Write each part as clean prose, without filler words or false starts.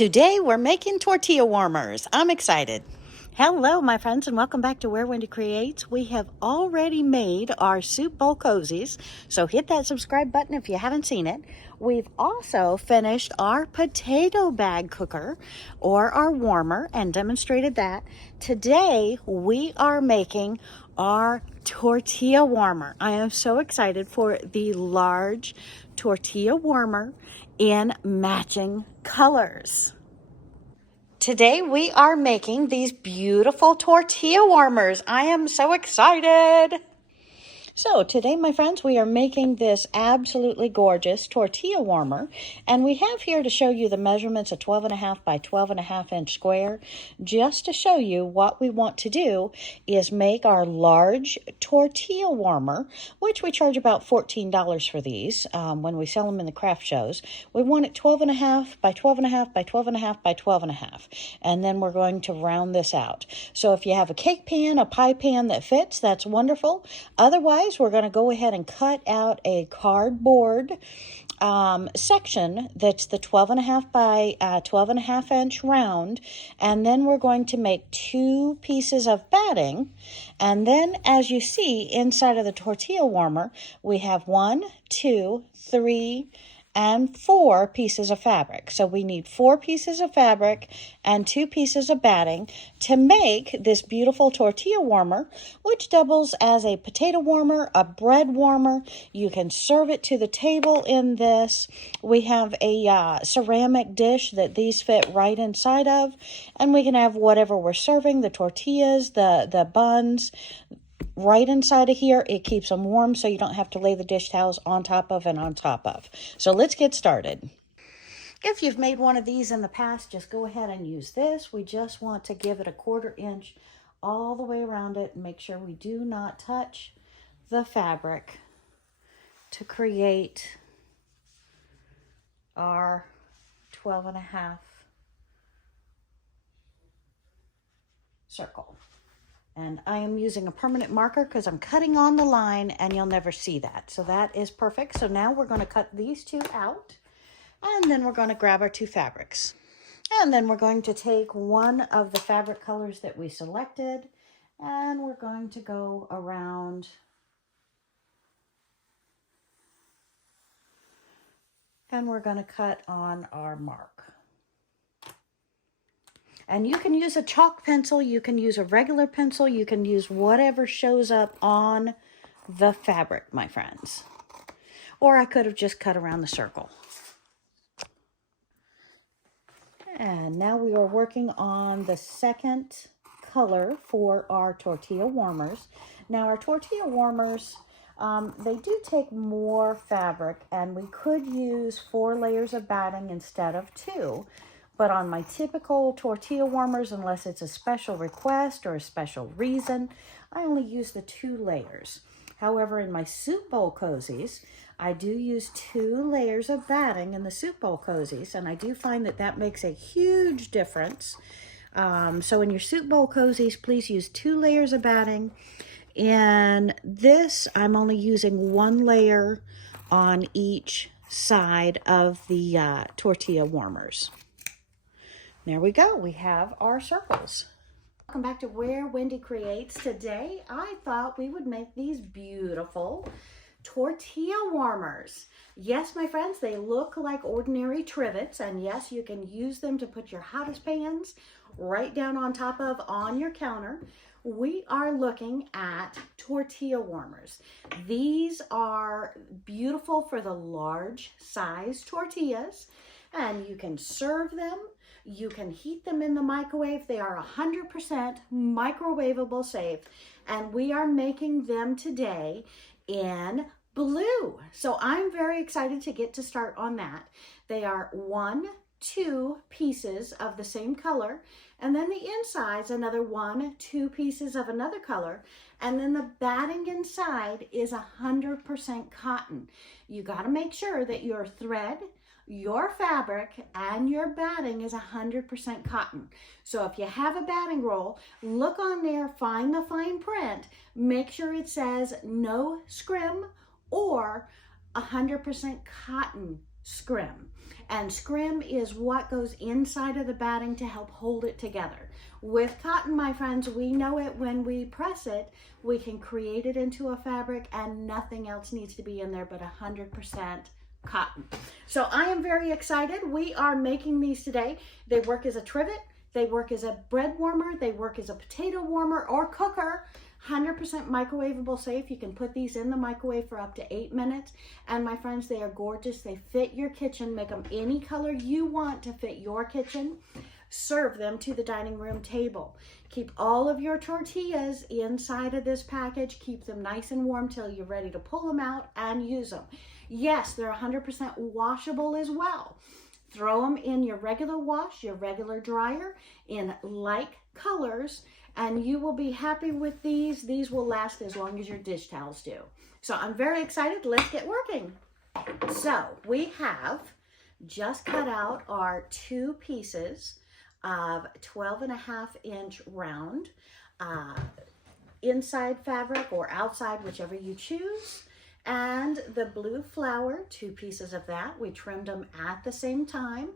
Today we're making tortilla warmers. I'm excited. Hello my friends and welcome back to Where Wendy Creates. We have already made our soup bowl cozies, so hit that subscribe button if you haven't seen it. We've also finished our potato bag cooker or our warmer and demonstrated that. Today we are making our tortilla warmer. I am so excited for the large tortilla warmer in matching colors. Today we are making these beautiful tortilla warmers. I am so excited. So today, my friends, we are making this absolutely gorgeous tortilla warmer, and we have here to show you the measurements of 12.5 by 12.5 inch square. Just to show you what we want to do is make our large tortilla warmer, which we charge about $14 for these when we sell them in the craft shows. We want it 12.5 by 12.5 by 12.5 by 12.5, and then we're going to round this out. So if you have a cake pan, a pie pan that fits, that's wonderful. Otherwise, we're going to go ahead and cut out a cardboard section that's the 12.5 by 12.5 inch round, and then we're going to make 2 pieces of batting, and then as you see inside of the tortilla warmer we have 1, 2, 3, and 4 pieces of fabric. So we need 4 pieces of fabric and 2 pieces of batting to make this beautiful tortilla warmer, which doubles as a potato warmer, a bread warmer. You can serve it to the table in this. We have a ceramic dish that these fit right inside of, and we can have whatever we're serving, the tortillas, the buns, right inside of here. It keeps them warm so you don't have to lay the dish towels on top of and on top of. So let's get started. If you've made one of these in the past, just go ahead and use this. We just want to give it a 1/4 inch all the way around it and make sure we do not touch the fabric to create our 12.5 circle. And I am using a permanent marker because I'm cutting on the line and you'll never see that. So that is perfect. So now we're going to cut these 2 out, and then we're going to grab our 2 fabrics. And then we're going to take one of the fabric colors that we selected, and we're going to go around and we're going to cut on our mark. And you can use a chalk pencil, you can use a regular pencil, you can use whatever shows up on the fabric, my friends. Or I could have just cut around the circle. And now we are working on the second color for our tortilla warmers. Now our tortilla warmers, they do take more fabric, and we could use 4 layers of batting instead of 2. But on my typical tortilla warmers, unless it's a special request or a special reason, I only use the 2 layers. However, in my soup bowl cozies, I do use 2 layers of batting in the soup bowl cozies, and I do find that that makes a huge difference. So in your soup bowl cozies, please use 2 layers of batting. In this, I'm only using 1 layer on each side of the tortilla warmers. There we go. We have our circles. Welcome back to Where Wendy Creates. Today, I thought we would make these beautiful tortilla warmers. Yes, my friends, they look like ordinary trivets, and yes, you can use them to put your hottest pans right down on top of on your counter. We are looking at tortilla warmers. These are beautiful for the large size tortillas, and you can serve them. You can heat them in the microwave. They are 100% microwavable safe, and we are making them today in blue. So I'm very excited to get to start on that. They are 1, 2 pieces of the same color, and then the inside's another 1, 2 pieces of another color, and then the batting inside is 100% cotton. You got to make sure that your thread, your fabric, and your batting is 100% cotton. So if you have a batting roll, look on there, find the fine print, make sure it says no scrim or 100% cotton scrim. And scrim is what goes inside of the batting to help hold it together. With cotton, my friends, we know it when we press it, we can create it into a fabric and nothing else needs to be in there but 100% cotton. So I am very excited. We are making these today. They work as a trivet, they work as a bread warmer, they work as a potato warmer or cooker. 100% microwavable safe. You can put these in the microwave for up to 8 minutes. And my friends, they are gorgeous. They fit your kitchen. Make them any color you want to fit your kitchen. Serve them to the dining room table. Keep all of your tortillas inside of this package. Keep them nice and warm till you're ready to pull them out and use them. Yes, they're 100% washable as well. Throw them in your regular wash, your regular dryer in like colors, and you will be happy with these. These will last as long as your dish towels do. So I'm very excited. Let's get working. So we have just cut out our 2 pieces of 12.5-inch round inside fabric or outside, whichever you choose. And the blue flower, 2 pieces of that. We trimmed them at the same time,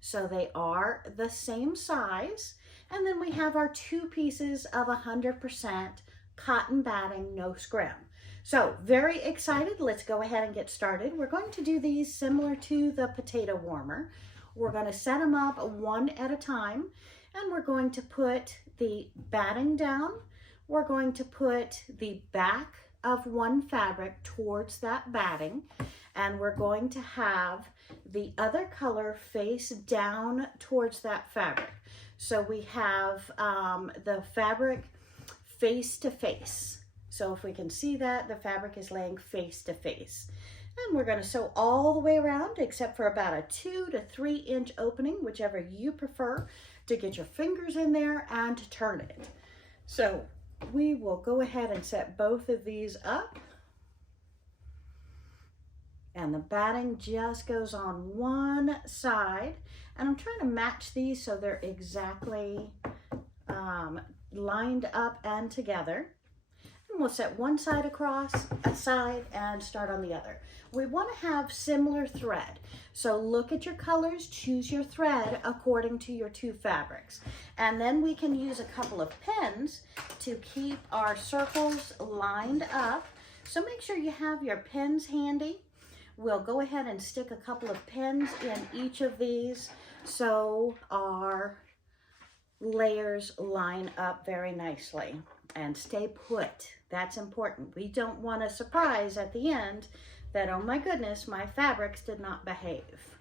so they are the same size. And then we have our 2 pieces of 100% cotton batting, no scrim. So very excited. Let's go ahead and get started. We're going to do these similar to the potato warmer. We're going to set them up one at a time, and we're going to put the batting down. We're going to put the back of one fabric towards that batting, and we're going to have the other color face down towards that fabric. So we have the fabric face to face. So if we can see that, the fabric is laying face to face. And we're going to sew all the way around except for about a 2 to 3 inch opening, whichever you prefer, to get your fingers in there and to turn it. So we will go ahead and set both of these up. And the batting just goes on one side. And I'm trying to match these so they're exactly lined up and together. And we'll set one side across, a side, and start on the other. We want to have similar thread. So look at your colors, choose your thread according to your 2 fabrics. And then we can use a couple of pins to keep our circles lined up. So make sure you have your pins handy. We'll go ahead and stick a couple of pins in each of these so our layers line up very nicely. And stay put. That's important. We don't want a surprise at the end that, oh my goodness, my fabrics did not behave.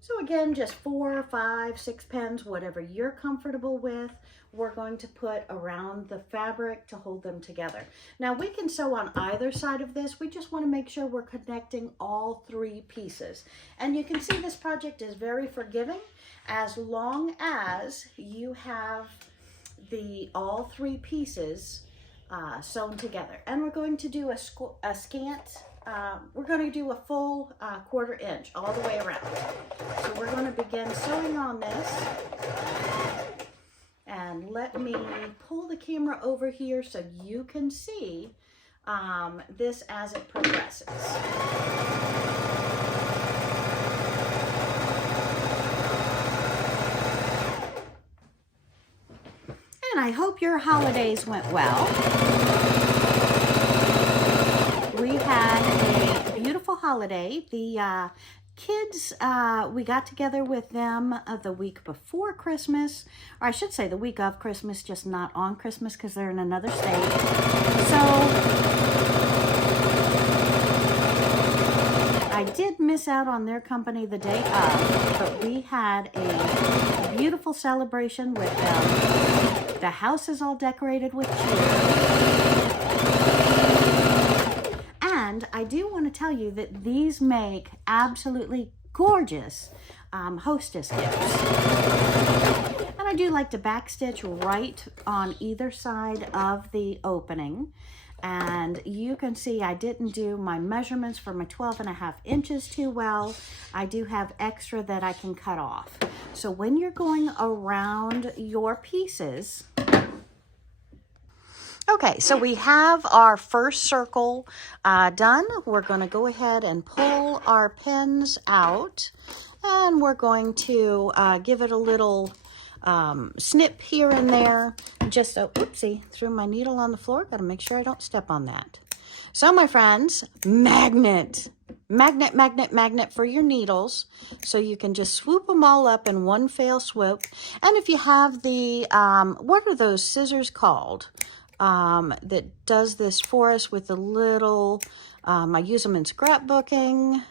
So again, just 4, 5, 6 pins, whatever you're comfortable with, we're going to put around the fabric to hold them together. Now we can sew on either side of this. We just want to make sure we're connecting all 3 pieces. And you can see this project is very forgiving as long as you have all 3 pieces sewn together. And we're going to do a scant, we're going to do a full 1/4 inch all the way around. So we're going to begin sewing on this. And let me pull the camera over here so you can see this as it progresses. And I hope your holidays went well. We had a beautiful holiday. The kids, we got together with them the week before Christmas, or I should say the week of Christmas, just not on Christmas because they're in another state. So I did miss out on their company the day of, but we had a beautiful celebration with them. The house is all decorated with cheer. And I do want to tell you that these make absolutely gorgeous hostess gifts. And I do like to backstitch right on either side of the opening. And you can see I didn't do my measurements for my 12.5 inches too well. I do have extra that I can cut off. So when you're going around your pieces, Okay, so we have our first circle done. We're going to go ahead and pull our pins out, and we're going to give it a little snip here and there. Just so, oopsie, threw my needle on the floor. Got to make sure I don't step on that. So my friends, magnet for your needles, so you can just swoop them all up in one fell swoop. And if you have the, what are those scissors called? That does this for us with a little, I use them in scrapbooking.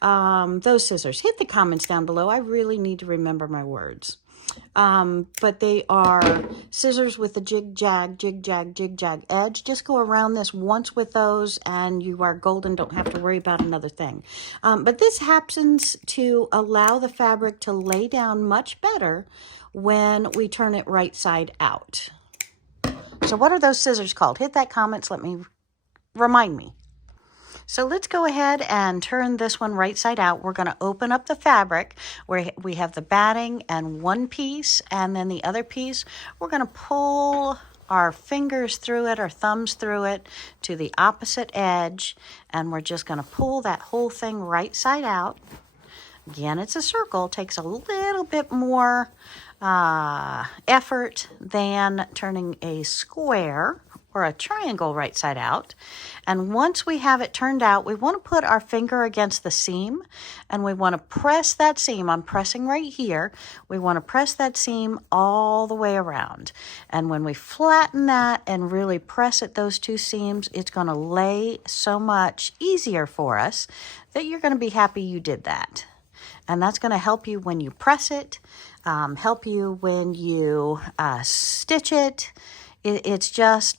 Those scissors. Hit the comments down below. I really need to remember my words. But they are scissors with the jig-jag edge. Just go around this once with those and you are golden. Don't have to worry about another thing. But this happens to allow the fabric to lay down much better when we turn it right side out. So what are those scissors called? Hit that comments. Remind me. So let's go ahead and turn this one right side out. We're going to open up the fabric where we have the batting and one piece, and then the other piece, we're going to pull our fingers through it, our thumbs through it to the opposite edge, and we're just going to pull that whole thing right side out. Again, it's a circle. It takes a little bit more effort than turning a square or a triangle right side out. And once we have it turned out, we want to put our finger against the seam and we want to press that seam. I'm pressing right here. We want to press that seam all the way around. And when we flatten that and really press at those two seams, it's going to lay so much easier for us that you're going to be happy you did that. And that's going to help you when you press it, help you when you stitch it. It's just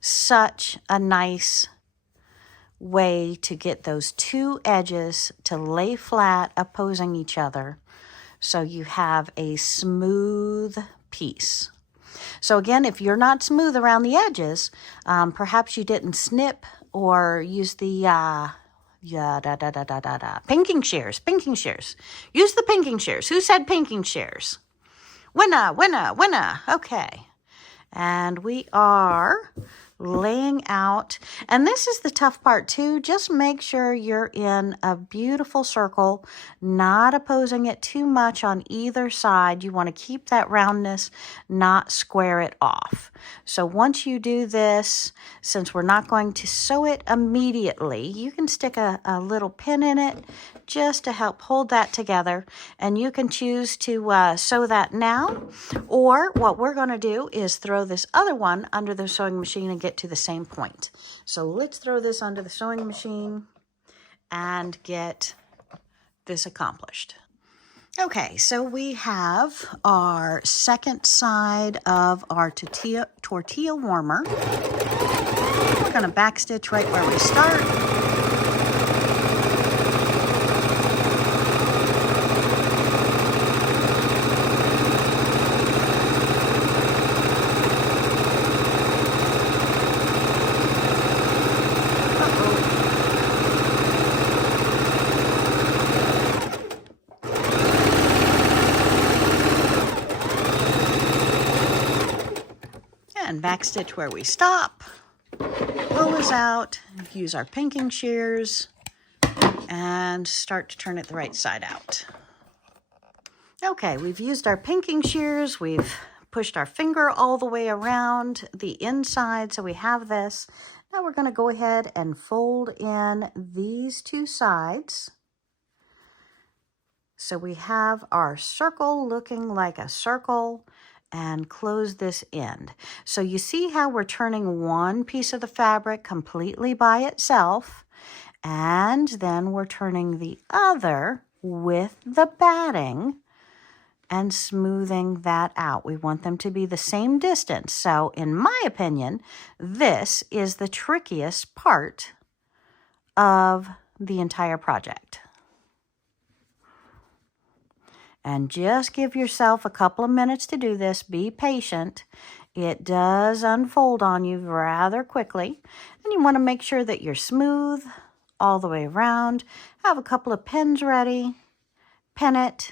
such a nice way to get those two edges to lay flat opposing each other so you have a smooth piece. So again, if you're not smooth around the edges, perhaps you didn't snip or use the pinking shears. Use the pinking shears. Who said pinking shears? Winner. Okay. And we are laying out, and this is the tough part too. Just make sure you're in a beautiful circle, not opposing it too much on either side. You want to keep that roundness, not square it off. So once you do this, since we're not going to sew it immediately, you can stick a little pin in it just to help hold that together, and you can choose to sew that now, or what we're going to do is throw this other one under the sewing machine and get to the same point. So let's throw this under the sewing machine and get this accomplished. Okay, so we have our second side of our tortilla warmer. We're going to backstitch right where we start. And backstitch where we stop, pull this out, use our pinking shears, and start to turn it the right side out. Okay, we've used our pinking shears, we've pushed our finger all the way around the inside, so we have this. Now we're going to go ahead and fold in these two sides. So we have our circle looking like a circle, and close this end. So you see how we're turning one piece of the fabric completely by itself, and then we're turning the other with the batting and smoothing that out. We want them to be the same distance. So in my opinion, this is the trickiest part of the entire project. And just give yourself a couple of minutes to do this. Be patient. It does unfold on you rather quickly. And you want to make sure that you're smooth all the way around. Have a couple of pins ready. Pin it.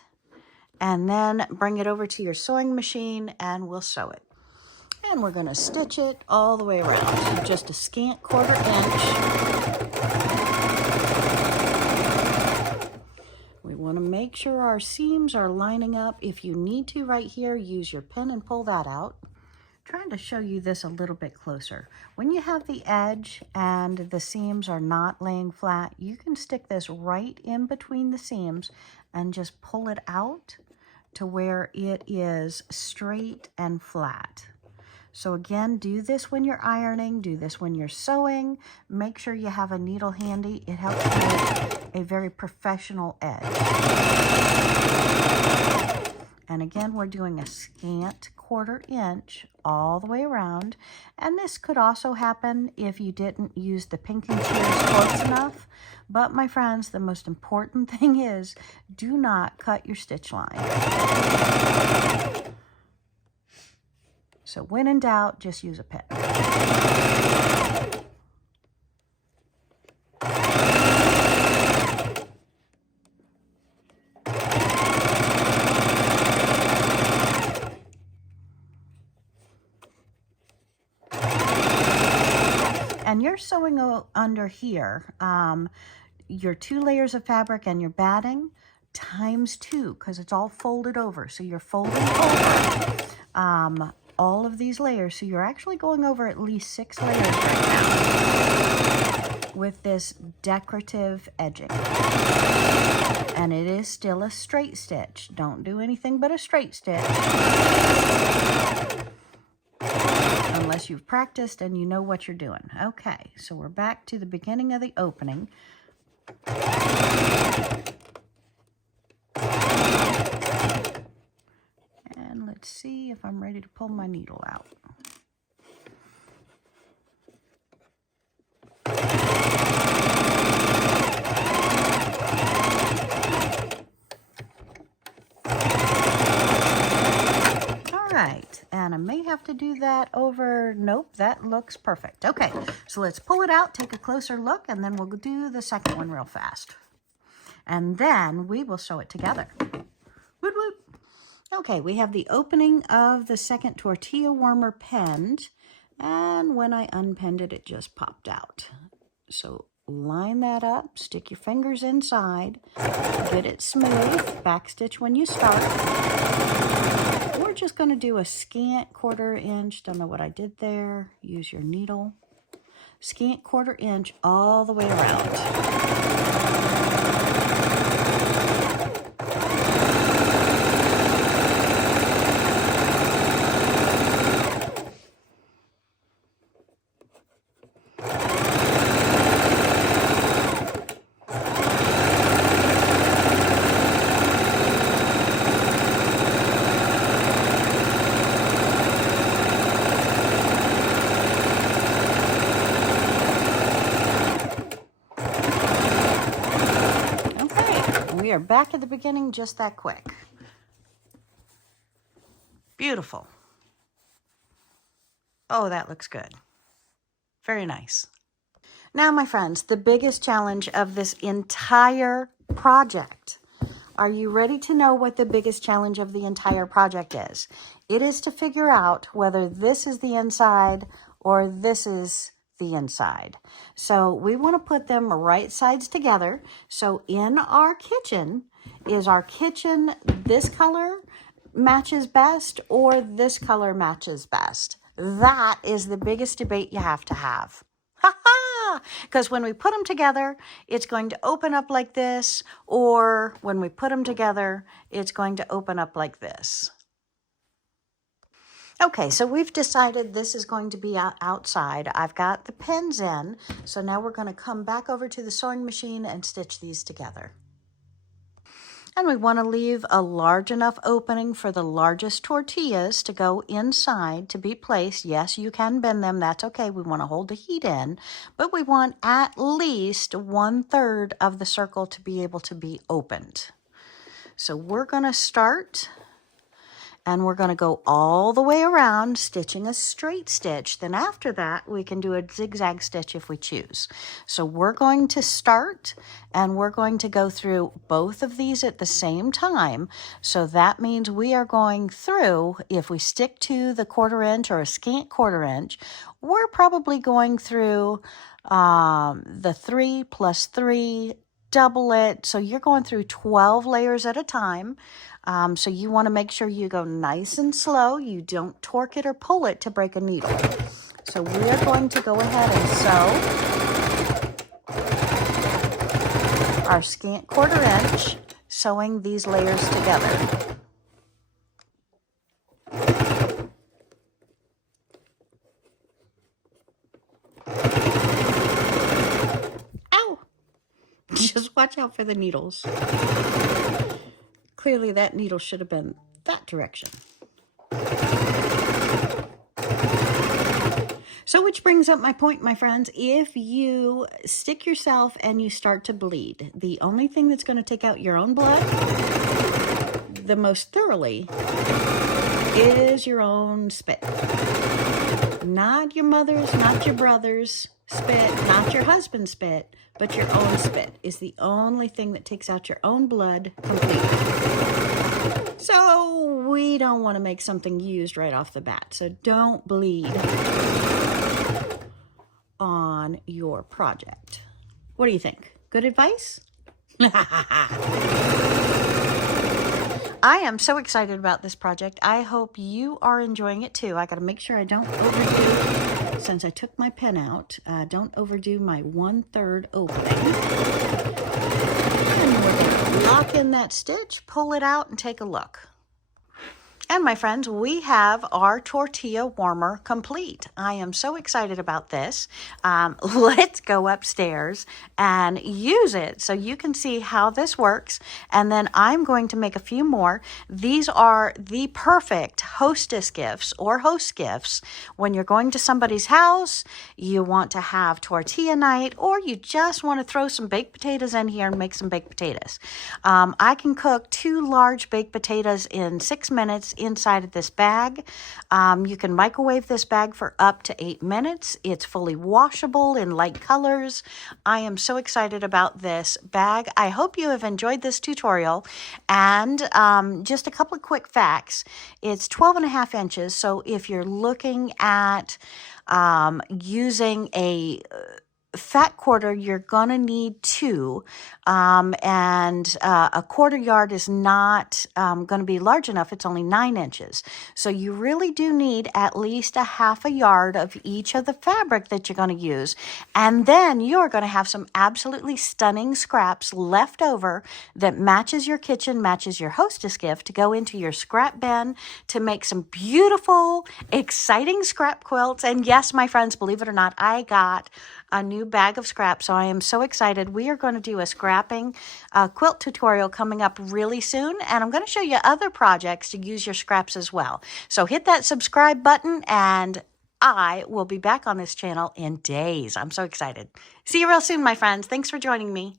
And then bring it over to your sewing machine and we'll sew it. And we're going to stitch it all the way around, just a scant 1/4 inch. We want to make sure our seams are lining up. If you need to right here, use your pin and pull that out. Trying to show you this a little bit closer. When you have the edge and the seams are not laying flat, you can stick this right in between the seams and just pull it out to where it is straight and flat. So again, do this when you're ironing, do this when you're sewing. Make sure you have a needle handy. It helps make a very professional edge. And again, we're doing a scant 1/4 inch all the way around. And this could also happen if you didn't use the pinking shears close enough. But my friends, the most important thing is do not cut your stitch line. So when in doubt, just use a pin. And you're sewing under here, your 2 layers of fabric and your batting ×2 because it's all folded over. So you're folding over all of these layers. So you're actually going over at least 6 layers right now with this decorative edging. And it is still a straight stitch. Don't do anything but a straight stitch. Unless you've practiced and you know what you're doing. Okay, so we're back to the beginning of the opening. And let's see if I'm ready to pull my needle out. Right, and I may have to do that over, nope, that looks perfect. Okay, so let's pull it out, take a closer look, and then we'll do the second one real fast. And then we will sew it together. Woot woot. Okay, we have the opening of the second tortilla warmer pinned, and when I unpinned it, it just popped out. So line that up, stick your fingers inside, get it smooth, backstitch when you start. We're just going to do a scant 1/4 inch. Don't know what I did there. Use your needle. Scant 1/4 inch all the way around. We are back at the beginning just that quick. Beautiful. Oh, that looks good. Very nice. Now, my friends, the biggest challenge of this entire project. Are you ready to know what the biggest challenge of the entire project is? It is to figure out whether this is the inside or this is the inside. So we want to put them right sides together. So in our kitchen, is our kitchen this color matches best or this color matches best? That is the biggest debate you have to have. Ha-ha! Because when we put them together, it's going to open up like this, or when we put them together, it's going to open up like this. Okay, so we've decided this is going to be outside. I've got the pins in, so now we're going to come back over to the sewing machine and stitch these together. And we want to leave a large enough opening for the largest tortillas to go inside to be placed. Yes, you can bend them. That's okay. We want to hold the heat in, but we want at least 1/3 of the circle to be able to be opened. So we're going to start and we're going to go all the way around stitching a straight stitch. Then after that, we can do a zigzag stitch if we choose. So we're going to start, and we're going to go through both of these at the same time. So that means we are going through, if we stick to the 1/4 inch or a scant 1/4 inch, we're probably going through the 3 plus 3, double it. So you're going through 12 layers at a time. So you want to make sure you go nice and slow. You don't torque it or pull it to break a needle. So we're going to go ahead and sew our scant 1/4 inch, sewing these layers together. Ow! Just watch out for the needles. Clearly that needle should have been that direction. So which brings up my point, my friends. If you stick yourself and you start to bleed, the only thing that's going to take out your own blood the most thoroughly is your own spit. Not your mother's, not your brother's spit, not your husband's spit, but your own spit is the only thing that takes out your own blood completely. So we don't want to make something used right off the bat. So don't bleed on your project. What do you think? Good advice? I am so excited about this project. I hope you are enjoying it too. I got to make sure I don't overdo, since I took my pen out, don't overdo my 1/3 opening. And we're going to lock in that stitch, pull it out, and take a look. And my friends, we have our tortilla warmer complete. I am so excited about this. Let's go upstairs and use it so you can see how this works. And then I'm going to make a few more. These are the perfect hostess gifts or host gifts when you're going to somebody's house, you want to have tortilla night, or you just want to throw some baked potatoes in here and make some baked potatoes. I can cook 2 large baked potatoes in 6 minutes inside of this bag. You can microwave this bag for up to 8 minutes. It's fully washable in light colors. I am so excited about this bag. I hope you have enjoyed this tutorial. And just a couple of quick facts. It's 12.5 inches. So if you're looking at using a fat quarter, you're gonna need 2, and a 1/4 yard is not gonna be large enough. It's only 9 inches. So you really do need at least a 1/2 yard of each of the fabric that you're gonna use. And then you're gonna have some absolutely stunning scraps left over that matches your kitchen, matches your hostess gift to go into your scrap bin to make some beautiful, exciting scrap quilts. And yes, my friends, believe it or not, I got a new bag of scraps, so I am so excited. We are going to do a scrapping quilt tutorial coming up really soon, and I'm going to show you other projects to use your scraps as well. So hit that subscribe button, and I will be back on this channel in days. I'm so excited. See you real soon, my friends. Thanks for joining me.